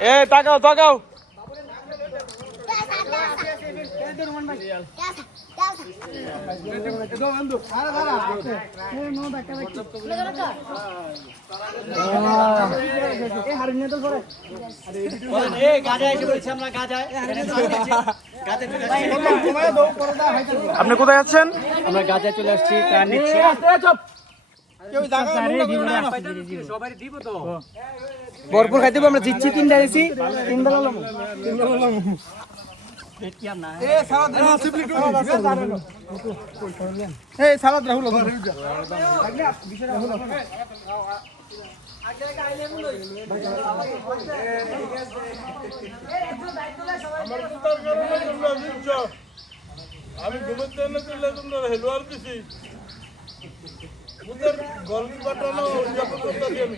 এ তাকাও তাকাও আপনি কোথায় যাচ্ছেন? আমরা গাজায় চলে আসছি, প্ল্যান নিচ্ছি। ভরপুর খাইতে হবে, আমরা জিতছি, তিনটা দিছি, তিনটা লাম আমি ঘুমোতে না চলে তোমরা হেলোয়ার দিছি ওদের গল্প পাঠানো যত করতেছি আমি